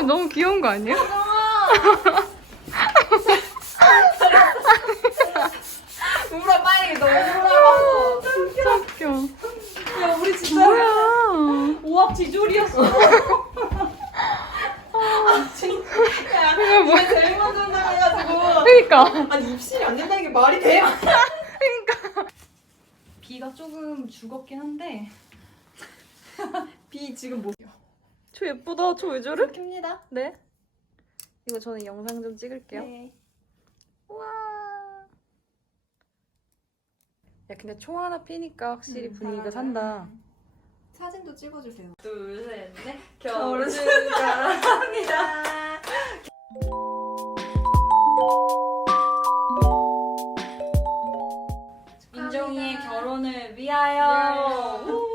아니 너무 귀여운 거 아니야? 울어 빨리 너 울어. 진짜 웃겨. 야 우리 진짜 뭐야? 오합 지졸이었어. 아 진짜. 야 이거 제일 먼저 나가가지고. 그러니까. 아니 입실이 안 된다는 게 말이 돼? 그러니까. 비가 조금 죽었긴 한데 비 지금 못 저 예쁘다. 저 왜 저래? 켭니다. 네. 이거 저는 영상 좀 찍을게요. 네. 우와. 야 근데 초 하나 피니까 확실히 음, 분위기가. 산다. 사진도 찍어주세요. 둘, 셋, 넷. 결혼 축하합니다. 민정이의 결혼을 위하여. 우.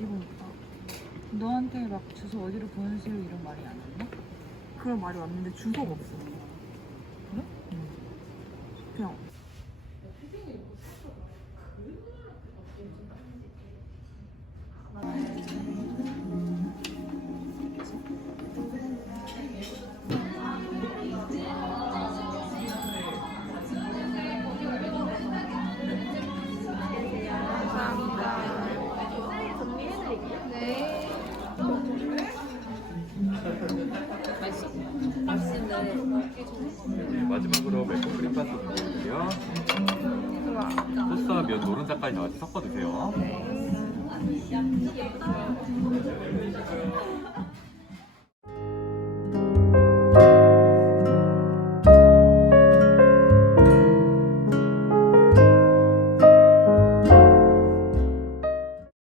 이거. 너한테 막 주소 어디로 보내세요 이런 말이 안 왔나? 그런 말이 왔는데 주소가 없어. 그래? 그냥 네, 마지막으로 매콤 크림 파스 드릴게요. 소스와 면 노른자까지 나와서 섞어 드세요.